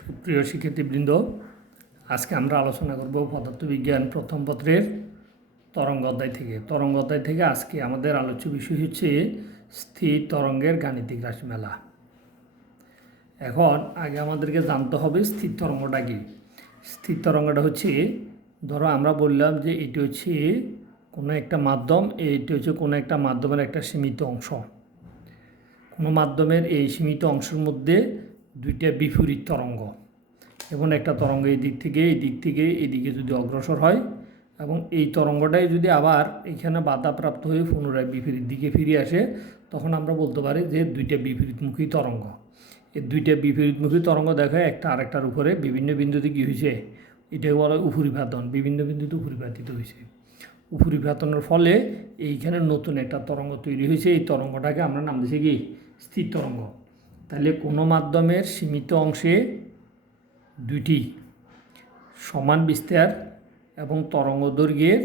সুপ্রিয় শিক্ষার্থীবৃন্দ, আজকে আমরা আলোচনা করব পদার্থবিজ্ঞান প্রথম পত্রের তরঙ্গ অধ্যায় থেকে আজকে আমাদের আলোচ্য বিষয় হচ্ছে স্থির তরঙ্গের গাণিতিক রাশিমালা। এখন আগে আমাদেরকে জানতে হবে স্থির তরঙ্গটা কী। স্থির তরঙ্গটা হচ্ছে, ধরো আমরা বললাম যে এটি হচ্ছে কোনো একটা মাধ্যম, এটি হচ্ছে কোনো একটা মাধ্যমের একটা সীমিত অংশ। কোনো মাধ্যমের এই সীমিত অংশের মধ্যে দুইটা বিপরীত তরঙ্গ, এবং একটা তরঙ্গ এই দিক থেকে এদিকে যদি অগ্রসর হয় এবং এই তরঙ্গটাই যদি আবার এখানে বাধাপ্রাপ্ত হয়ে পুনরায় বিপরীত দিকে ফিরে আসে, তখন আমরা বলতে পারি যে দুইটা বিপরীতমুখী তরঙ্গ। এই দুইটা বিপরীতমুখী তরঙ্গ দেখা একটা আরেকটার উপরে বিভিন্ন বিন্দুতে কী হয়েছে, এটাকে বলা হয় উপরিপাতন। বিভিন্ন বিন্দুতে উপরিপাতিত হয়েছে। উপরিপাতনের ফলে এইখানে নতুন একটা তরঙ্গ তৈরি হয়েছে। এই তরঙ্গটাকে আমরা নাম দিয়েছি কি স্থির তরঙ্গ। তাহলে কোনো মাধ্যমের সীমিত অংশে দুইটি সমান বিস্তার এবং তরঙ্গ দৈর্ঘ্যের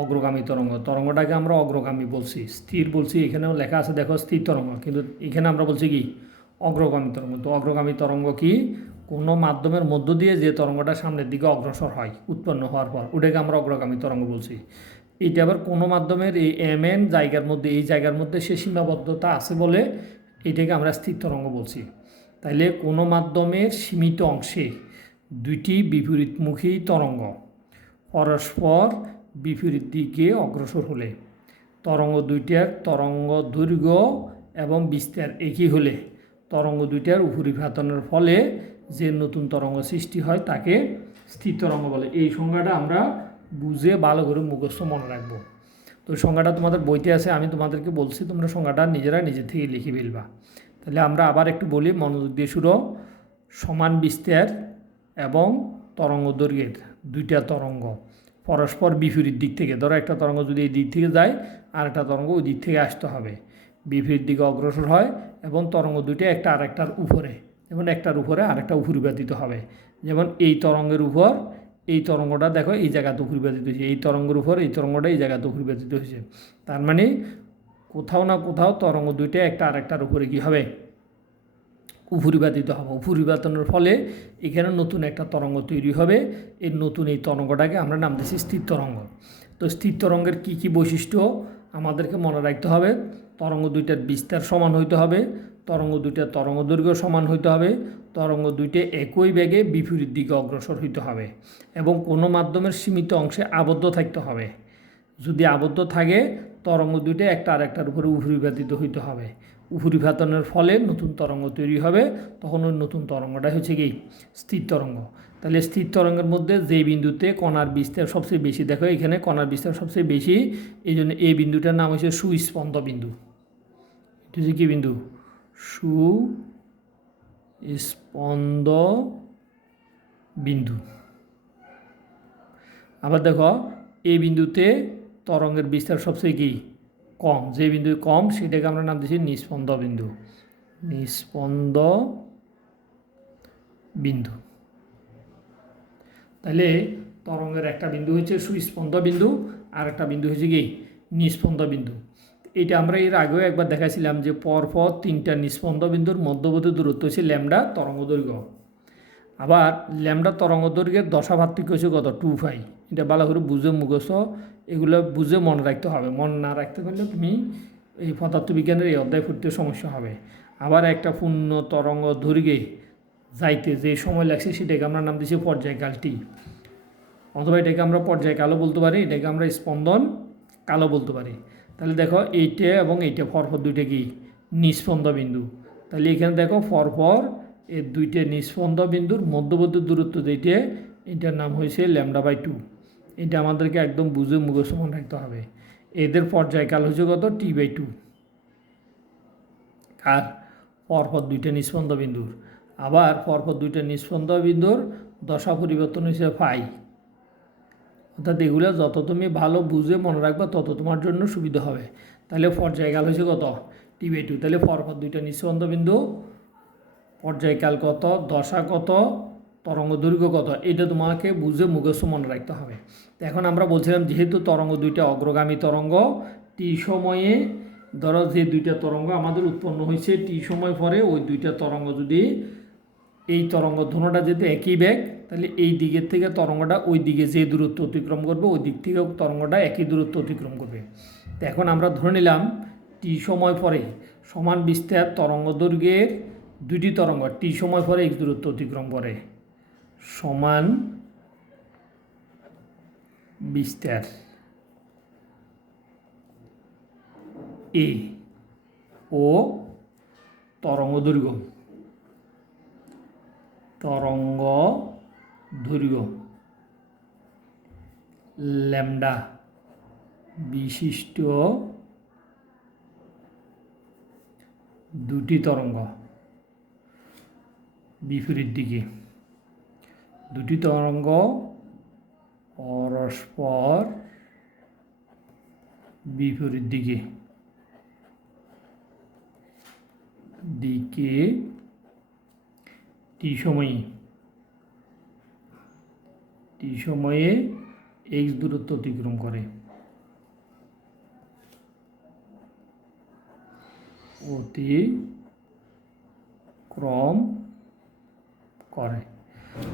অগ্রগামী তরঙ্গটাকে আমরা অগ্রগামী বলছি, স্থির বলছি। এখানেও লেখা আছে দেখো স্থির তরঙ্গ, কিন্তু এখানে আমরা বলছি কি অগ্রগামী তরঙ্গ। তো অগ্রগামী তরঙ্গ কি, কোনো মাধ্যমের মধ্য দিয়ে যে তরঙ্গটা সামনের দিকে অগ্রসর হয় উৎপন্ন হওয়ার পর, ওটাকে আমরা অগ্রগামী তরঙ্গ বলছি। এটা আবার কোনো মাধ্যমের এই এমএন জায়গার মধ্যে, এই জায়গার মধ্যে সে সীমাবদ্ধতা আছে বলে এটাকে আমরা স্থির তরঙ্গ বলছি। তাইলে কোনো মাধ্যমের সীমিত অংশে দুইটি বিপরীতমুখী তরঙ্গ পরস্পর বিপরীত দিকে অগ্রসর হলে, তরঙ্গ দুইটার তরঙ্গ দৈর্ঘ্য এবং বিস্তার একই হলে, তরঙ্গ দুইটার উপরিপাতনের ফলে যে নতুন তরঙ্গ সৃষ্টি হয় তাকে স্থির তরঙ্গ বলে। এই সংজ্ঞাটা আমরা বুঝে ভালো করে মুখস্থ মনে রাখবো। তো সংজ্ঞাটা তোমাদের বইতে আছে, আমি তোমাদেরকে বলছি, তোমরা সংজ্ঞাটা নিজের থেকে লিখে ফেলবা। তাহলে আমরা আবার একটু বলি, মনোযোগ দিয়ে শুরু। সমান বিস্তার এবং তরঙ্গ দৈর্ঘ্যের দুইটা তরঙ্গ পরস্পর বিপরীত দিক থেকে, ধরো একটা তরঙ্গ যদি এই দিক থেকে যায় আর একটা তরঙ্গ ওই দিক থেকে আসতে হবে, বিপরীত দিকে অগ্রসর হয় এবং তরঙ্গ দুইটা একটা আরেকটার উপরে, এবং একটার উপরে আরেকটা উপরিপাতিত হবে। যেমন এই তরঙ্গের উপর এই তরঙ্গটা দেখো এই জায়গাতে উপরিপাতিত হয়েছে, এই তরঙ্গের উপর এই তরঙ্গটা এই জায়গাতে উপরিপাতিত হয়েছে। তার মানে কোথাও না কোথাও তরঙ্গ দুইটা একটা আরেকটার উপরে কী হবে, উপরিপাতিত হবে। উপরিপাতনের ফলে এখানে নতুন একটা তরঙ্গ তৈরি হবে। এই নতুন এই তরঙ্গটাকে আমরা নাম দিচ্ছি স্থির তরঙ্গ। তো স্থির তরঙ্গের কী কী বৈশিষ্ট্য আমাদেরকে মনে রাখতে হবে, তরঙ্গ দুইটার বিস্তার সমান হইতে হবে, তরঙ্গ দুইটার তরঙ্গ দৈর্ঘ্য সমান হইতে হবে, তরঙ্গ দুইটা একই বেগে বিপরীত দিকে অগ্রসর হইতে হবে, এবং কোনো মাধ্যমের সীমিত অংশে আবদ্ধ থাকতে হবে। যদি আবদ্ধ থাকে, তরঙ্গ দুইটা একটা আরেকটার উপরে উপরিপাতিত হইতে হবে। উপরিপাতনের ফলে নতুন তরঙ্গ তৈরি হবে, তখন ওই নতুন তরঙ্গটা হচ্ছে কি স্থির তরঙ্গ। তাহলে স্থির তরঙ্গের মধ্যে যে বিন্দুতে কণার বিস্তার সবচেয়ে বেশি, দেখো এখানে কণার বিস্তার সবচেয়ে বেশি, এই জন্য এই বিন্দুটার নাম হচ্ছে সুস্পন্দ বিন্দু। এটা হচ্ছে কি বিন্দু, সুস্পন্দ বিন্দু। আবার দেখো এই বিন্দুতে তরঙ্গের বিস্তার সবচেয়ে কি কম, যে বিন্দু কম সেটাকে আমরা নাম দিচ্ছি নিস্পন্দ বিন্দু। নিস্পন্দ বিন্দু। তাহলে তরঙ্গের একটা বিন্দু হচ্ছে সুস্পন্দ বিন্দু, আর একটা বিন্দু হচ্ছে কি নিস্পন্দ বিন্দু। এটা আমরা এর আগেও একবার দেখাছিলাম যে পরপর তিনটা নিস্পন্দ বিন্দুর মধ্যবর্তী দূরত্ব হচ্ছে ল্যামডা তরঙ্গ দৈর্ঘ্য। আবার ল্যামডা তরঙ্গ দৈর্ঘ্যের দশাভাত্তিক হচ্ছে কত, 2π। এটা ভালো করে বুঝে মুখস্থ, এগুলো বুঝে মনে রাখতে হবে। মন না রাখতে পারলে তুমি এই পদার্থবিজ্ঞানের এই অধ্যায় পড়তে সমস্যা হবে। আবার একটা পূর্ণ তরঙ্গ দৈর্ঘ্যে যাইতে যে সময় লাগছে সেটাকে আমরা নাম দিচ্ছি পর্যায়কাল টি, অথবা এটাকে আমরা পর্যায়কালও বলতে পারি, এটাকে আমরা স্পন্দন কালও বলতে পারি। তাহলে দেখো এইটা এবং এইটা পরপর দুইটা কি নিস্পন্দ বিন্দু। তাহলে এখানে দেখো পরপর এই দুইটা নিস্পন্দ বিন্দুর মধ্যবর্তী দূরত্ব যেটা, এটার নাম হয়েছে λ/2। এটা আমাদেরকে একদম বুঝে মুখস্থ মনে রাখতে হবে। এদের পর্যায়কাল হচ্ছে কত, T/2। আর পরপর দুইটা নিস্পন্দ বিন্দুর, আবার পরপর দুইটা নিস্পন্দ বিন্দুর দশা পরিবর্তন হয়েছে π। অর্থাৎ এগুলো যত তুমি ভালো বুঝে মনে রাখবা তত তোমার জন্য সুবিধা হবে। তাহলে পর্যায়কাল হয়েছে কত, T/2। তাহলে পরপর দুইটা নিস্পন্দ বিন্দু, পর্যায়কাল কত, দশা কত, তরঙ্গ দৈর্ঘ্য কত, এটা তোমাকে বুঝে মুখস্থ মনে রাখতে হবে। এখন আমরা বলছিলাম যেহেতু তরঙ্গ দুইটা অগ্রগামী তরঙ্গ, টি সময়ে ধরো যে দুইটা তরঙ্গ আমাদের উৎপন্ন হয়েছে, টি সময় পরে ওই দুইটা তরঙ্গ যদি এই তরঙ্গ ধনুটা যেহেতু একই বেগ, তাহলে এই দিকের থেকে তরঙ্গটা ওই দিকে যে দূরত্ব অতিক্রম করবে ওই দিক থেকেও তরঙ্গটা একই দূরত্ব অতিক্রম করবে। তো এখন আমরা ধরে নিলাম টি সময় পরে সমান বিস্তার তরঙ্গ দৈর্ঘ্যের দুটি তরঙ্গ টি সময় পরে এক দূরত্ব অতিক্রম করে। সমান বিস্তার এ ও তরঙ্গ দৈর্ঘ্য ল্যামডা বিশিষ্ট দুটি তরঙ্গ বিপরীত দিকে, দুটি তরঙ্গ পরস্পর বিপরীত দিকে টি সময়ে x দূরত্ব অতিক্রম করে।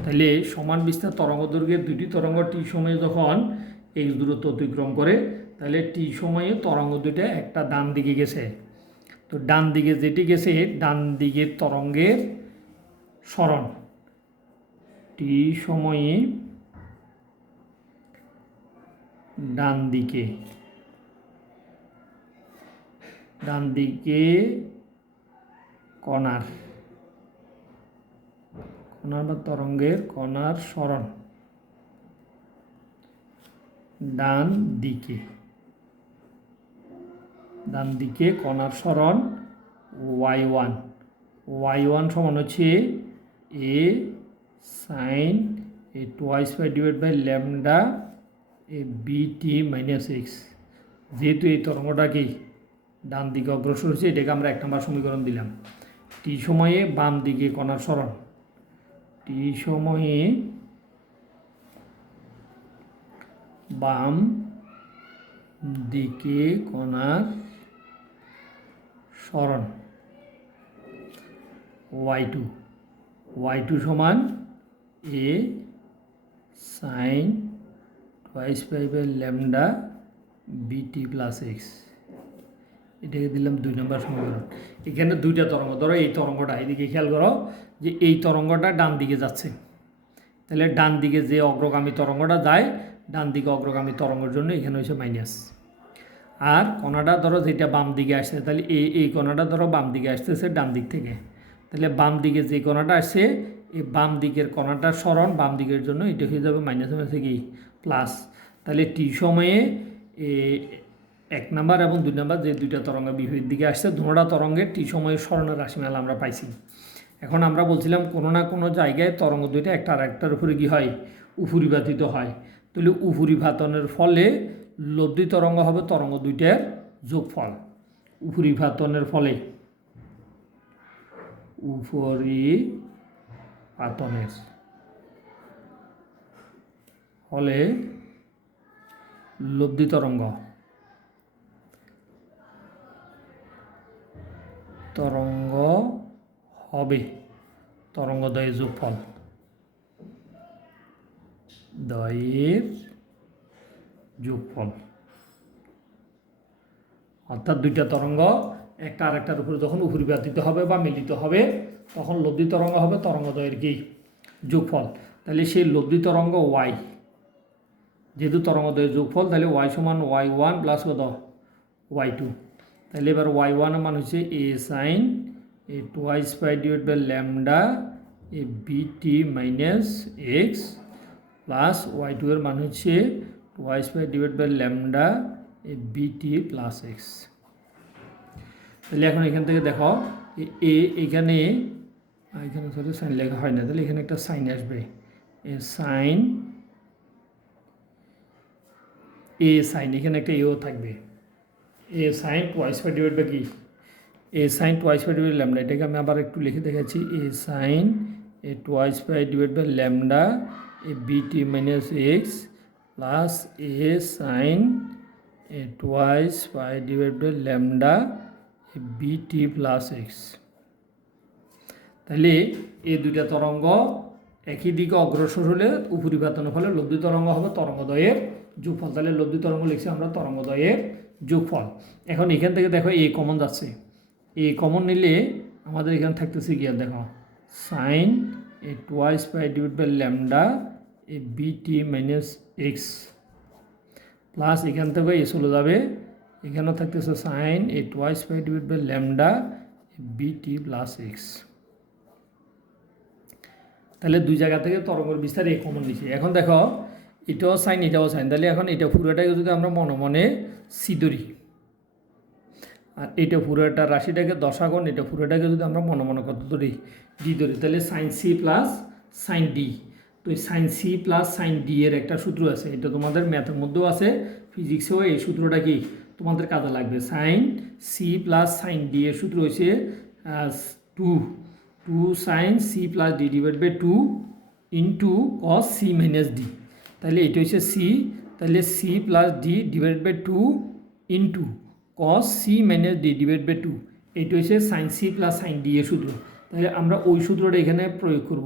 তাহলে সমান বিস্তার তরঙ্গ দৈর্ঘ্যের দুটি তরঙ্গ টি সময়ে যখন x দূরত্ব অতিক্রম করে, তাহলে টি সময়ে তরঙ্গ দুইটা একটা ডান দিকে গেছে। তো ডান দিকে যেটি গেছে ডান দিকের তরঙ্গের সরণ টি সময়ে ডান দিকে কণার বা তরঙ্গের কণার সরণ ডান দিকে কণার সরণ y1 সমান হচ্ছে a sin a twice by divided by lambda a bt minus x। যেহেতু এই তরঙ্গটা কি ডান দিকে অগ্রসর হচ্ছে, এটাকে আমরা 1 নম্বর সমীকরণ দিলাম। টি সময়ে বাম দিকে কণার সরণ টি সময়ে বাম দিকে কণার সরণ y2 সমান a sin twice by lambda bt plus x। এটাকে দিলাম 2 নম্বর সমীকরণ। এখানে দুইটা তরঙ্গ, ধরো এই তরঙ্গটা, এদিকে খেয়াল করো যে এই তরঙ্গটা ডান দিকে যাচ্ছে, তাহলে ডান দিকে যে অগ্রগামী তরঙ্গটা যায় ডান দিকে অগ্রগামী তরঙ্গের জন্য এখানে হচ্ছে মাইনাস। আর কণাটা ধরো যেটা বাম দিকে আসছে, তাহলে এই কণাটা ধরো বাম দিকে আসতেছে ডান দিক থেকে, তাহলে বাম দিকে যে কণাটা আসছে এই বাম দিকের কণাটার সরণ বাম দিকের জন্য এটা হয়ে যাবে মাইনাস মাইনাসে কি প্লাস। তাহলে টি সময়ে 1 নম্বর এবং 2 নম্বর যে দুইটা তরঙ্গ বিপরীত দিকে আসছে, দুটোটা তরঙ্গের টি সময়ের সরণের রাশিমালা আমরা পাইছি। এখন আমরা বলছিলাম কোনো না কোনো জায়গায় তরঙ্গ দুইটা একটা আর একটার উপরে কী হয়, উপরিপাতিত হয়। তাহলে উপরিপাতনের ফলে লব্ধি তরঙ্গ হবে তরঙ্গ দুইটার যোগফল। উপরিপাতনের ফলে লব্ধি তরঙ্গ হবে তরঙ্গদ্বয়ের যোগফল, অর্থাৎ দুইটা তরঙ্গ একটা আরেকটার উপরে যখন উপরিপাতিত হবে বা মিলিত হবে তখন লব্ধি তরঙ্গ হবে তরঙ্গদ্বয়ের কি যোগফল। তাহলে সেই লব্ধি তরঙ্গ y, যেহেতু তরঙ্গদ্বয়ের যোগফল, তাহলে y সমান y1 প্লাস কত y2। তাহলে এবার y1 মান হচ্ছে a sin a twice by divided by lambda a bt minus x plus y2 এর মান হচ্ছে twice by divided by lambda a bt plus x। তাহলে এখন এখান থেকে দেখো এখানে সরি সাইন লেখা হয় না, তাহলে এখানে একটা সাইন আসবে, এ সাইন এখানে একটা এও থাকবে, a sine twice pi divide by কি a sine twice pi divide lambda. এটাকে আমি আবার একটু লিখে দেখাচ্ছি, a sine a twice pi divide by lambda A BT minus x plus a sine a twice pi divide by lambda A BT plus X. তাহলে এই দুইটা তরঙ্গ একই দিকে অগ্রসর হলে উপরিপাতনের ফলে লব্ধি তরঙ্গ হবে তরঙ্গদ্বয়ের যোগফল। তাহলে লব্ধি তরঙ্গ লিখছি আমরা তরঙ্গদ্বয়ের যোগফল। এখন এখান থেকে দেখো এ কমন যাচ্ছে, এ কমন নিলে আমাদের এখানে থাকতেছে গিয়ে দেখো sine A twice pi divide by lambda A BT minus x plus এখান থেকে এ চলে যাবে, এখানেও থাকতেছে sine A twice pi divide by lambda BT plus X. তাহলে দুই জায়গা থেকে তরঙ্গের বিস্তার এ কমন নিচ্ছে। এখন দেখো এটাও সাইন এটাও সাইন, তাহলে এখন এটা পুরোটাকে যদি আমরা মনে মনে সি ধরি আর এটা পুরোটা রাশিটাকে দশাগণ, এটা পুরোটাকে যদি আমরা মনে মনে কত ধরি ডি ধরি, তাহলে sine C plus sine D. তো এই sine C plus sine D এর একটা সূত্র আছে, এটা তোমাদের ম্যাথের মধ্যেও আছে, ফিজিক্সেও এই সূত্রটা কি তোমাদের কাজে লাগবে। Sine C plus sine D এর সূত্র হচ্ছে two sine C plus D divide by 2 into cos C minus D. তাহলে এটা হচ্ছে সি, তাহলে C plus D divide by 2 into cos C minus D divide by 2। এটা হচ্ছে sine C plus sine D এর সূত্র। তাহলে আমরা ওই সূত্রটা এখানে প্রয়োগ করব,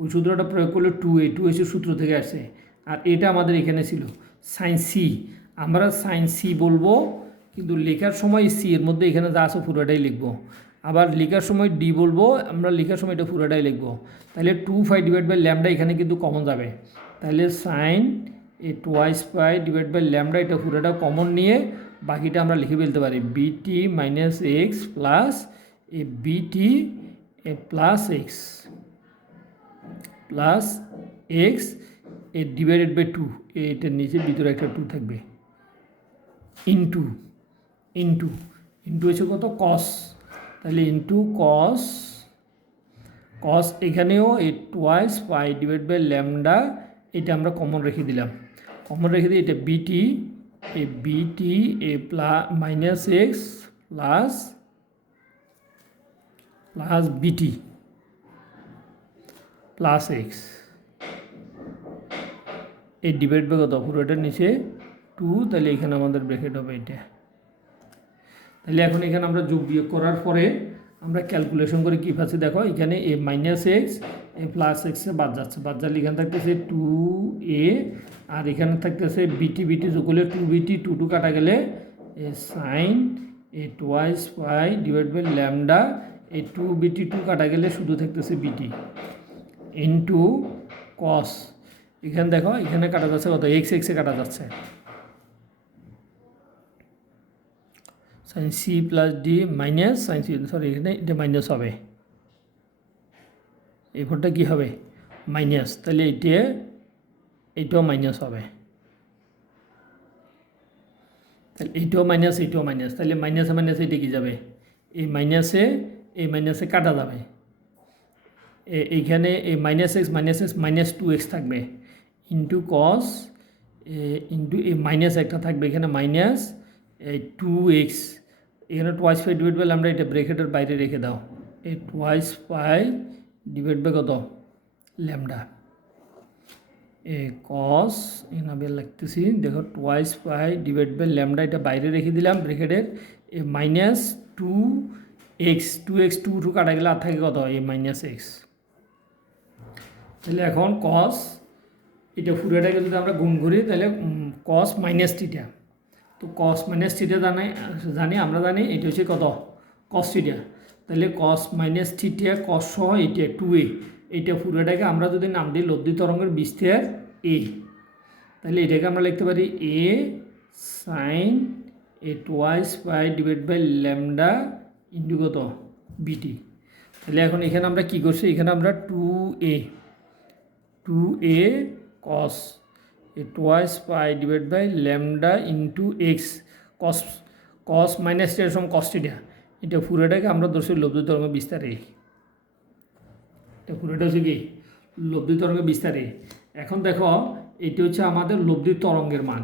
ওই সূত্রটা প্রয়োগ করলে 2 এসে সূত্র থেকে আসছে, আর এটা আমাদের এখানে ছিল সাইন সি। আমরা সাইন সি বলবো, কিন্তু লেখার সময় সি এর মধ্যে এখানে যা আছে পুরোটাই লিখবো। আবার লেখার সময় ডি বলবো, আমরা লেখার সময় এটা পুরোটাই লিখবো। তাহলে 2 ডিভাইড বাই ল্যামডা এখানে কিন্তু কমন যাবে, তাহলে sine A twice pi divide by lambda এটা পুরোটা কমন নিয়ে বাকিটা আমরা লিখে ফেলতে পারি বিটি minus x plus a BT a plus x plus x a divided by 2, এটার নিচে ভিতরে একটা 2 থাকবে ইন্টু ইন্টু ইন্টু হচ্ছে কত কস, তাহলে ইন্টু কস কস এখানেও a twice pi divide by lambda এটা আমরা কমন রেখে দিলাম, কমন রেখে দিই এটা BT a plus minus x plus plus BT plus x এই ডিভাইড বাই কত পুরোটার নিচে 2, তাহলে এখানে আমাদের ব্র্যাকেট হবে এটা। তাহলে এখন এখানে আমরা যোগ বিয়োগ করার পরে আমরা ক্যালকুলেশন করে কী পাচ্ছি দেখো, এখানে এ মাইনাস এক্স এ প্লাস এক্সে বাদ যাচ্ছে, বাদ যালে এখানে থাকতেছে 2a, আর এখানে থাকতেছে বিটি যোগ করলে 2bt 2 কাটা গেলে a sine A twice pi divide by lambda এই 2bt 2 কাটা গেলে শুধু থাকতেছে বিটি ইন্টু কস, এখানে দেখো এখানে কাটা যাচ্ছে কত এক্সে কাটা যাচ্ছে, sine C plus D minus sine C, sorry এখানে এটা মাইনাস হবে, এই ঘরটা কী হবে মাইনাস, তাহলে এইটাও মাইনাস হবে, তাহলে এইটাও মাইনাস, তাহলে মাইনাসে মাইনাসে এটা কী যাবে এই মাইনাসে কাটা যাবে, এইখানে এই মাইনাস এক্স মাইনাস 2x থাকবে ইন্টু কস ইন্টু এই মাইনাস একটা থাকবে এখানে মাইনাস 2x, এখানে twice pi divide by lambda এটা ব্র্যাকেটের বাইরে রেখে দাও, এই টোয়াইস পাই ডিভাইড বাই কত ল্যামডা এ কস এখানে আমি লিখতেছি দেখো twice pi divide by lambda এটা বাইরে রেখে দিলাম ব্র্যাকেটের, এ মাইনাস 2x 2 কাটা গেলে আর থাকে কত এই মাইনাস এক্স। তাহলে এখন কস এটা পুরোটাকে যদি আমরা গুণ করি তাহলে কস মাইনাস থিটা, তো কস মাইনাস থিটা আমরা জানি এটা হচ্ছে কত কস থিটা, তাহলে কস মাইনাস থিটা কস সহ এটা 2a, এইটা পুরোটাকে আমরা যদি নাম দিই লব্ধি তরঙ্গের বিস্তার এ, তাহলে এটাকে আমরা লিখতে পারি a sine A twice pi divide by lambda into কত বিটি। তাহলে এখন এখানে আমরা কী করছি, এখানে আমরা 2a cos a twice pi divide by lambda into x cos minus t সমান কস থিটা, এটা পুরোটাকে আমরা ধরছি লব্ধি তরঙ্গের বিস্তার এ, এটা পুরোটা হচ্ছে কি লব্ধি তরঙ্গের বিস্তার এ। এখন দেখো এটি হচ্ছে আমাদের লব্ধি তরঙ্গের মান,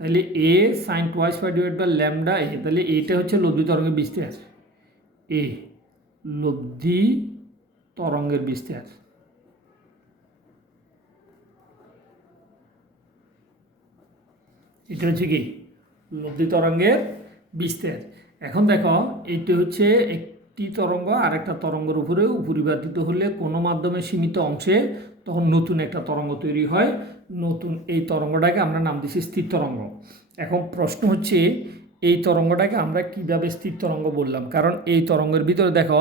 তাহলে a sine twice pi divide by lambda a, তাহলে এটা হচ্ছে লব্ধি তরঙ্গের বিস্তার এ, লব্ধি তরঙ্গের বিস্তার। এটা হচ্ছে কি লব্ধি তরঙ্গের বিস্তার। এখন দেখো এটি হচ্ছে একটি একটি তরঙ্গ আরেকটা তরঙ্গের উপরে উপরিবর্তিত হলে কোনো মাধ্যমে সীমিত অংশে তখন নতুন একটা তরঙ্গ তৈরি হয়। নতুন এই তরঙ্গটাকে আমরা নাম দিচ্ছি স্থির তরঙ্গ। এখন প্রশ্ন হচ্ছে এই তরঙ্গটাকে আমরা কীভাবে স্থির তরঙ্গ বললাম, কারণ এই তরঙ্গের ভিতরে দেখো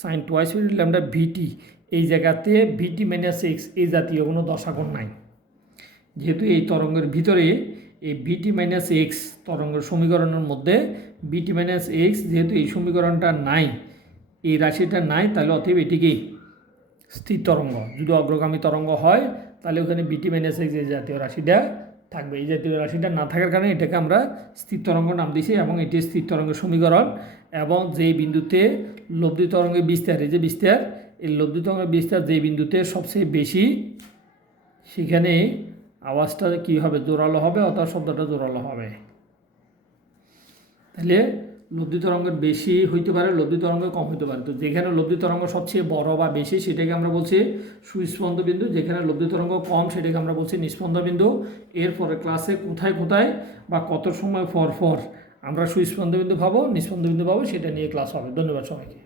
সাইন টুয়াইস ল্যামডা ভিটি, এই জায়গাতে ভিটি মাইনাস এক্স এই জাতীয় কোনো দশাকোণ নাই। যেহেতু এই তরঙ্গের ভিতরে এই বিটি মাইনাস এক্স তরঙ্গের সমীকরণের মধ্যে বিটি মাইনাস এক্স যেহেতু এই সমীকরণটা নাই, এই রাশিটা নাই, তাহলে অতএব এটিকে স্থির তরঙ্গ। যদি অগ্রগামী তরঙ্গ হয় তাহলে ওখানে বিটি মাইনাস এক্স এই জাতীয় রাশিটা থাকবে। এই জাতীয় রাশিটা না থাকার কারণে এটাকে আমরা স্থির তরঙ্গ নাম দিয়েছি এবং এটি স্থির তরঙ্গের সমীকরণ। এবং যেই বিন্দুতে লব্ধি তরঙ্গের বিস্তার, এই যে বিস্তার, এই লব্ধি তরঙ্গের বিস্তার যেই বিন্দুতে সবচেয়ে বেশি, সেখানে আওয়াজটা কী হবে, জোরালো হবে, অর্থাৎ শব্দটা জোরালো হবে। তাহলে লব্ধি তরঙ্গের বেশি হইতে পারে, লব্ধি তরঙ্গ কম হইতে পারে। তো যেখানে লব্ধি তরঙ্গ সবচেয়ে বড় বা বেশি সেটাকে আমরা বলছি সুস্পন্দ বিন্দু, যেখানে লব্ধি তরঙ্গ কম সেটাকে আমরা বলছি নিস্পন্দ বিন্দু। এরপরে ক্লাসে কোথায় কোথায় বা কত সময় পর পর আমরা সুস্পন্দ বিন্দু পাবো, নিস্পন্দ বিন্দু পাবো, সেটা নিয়ে ক্লাস হবে। ধন্যবাদ সবাইকে।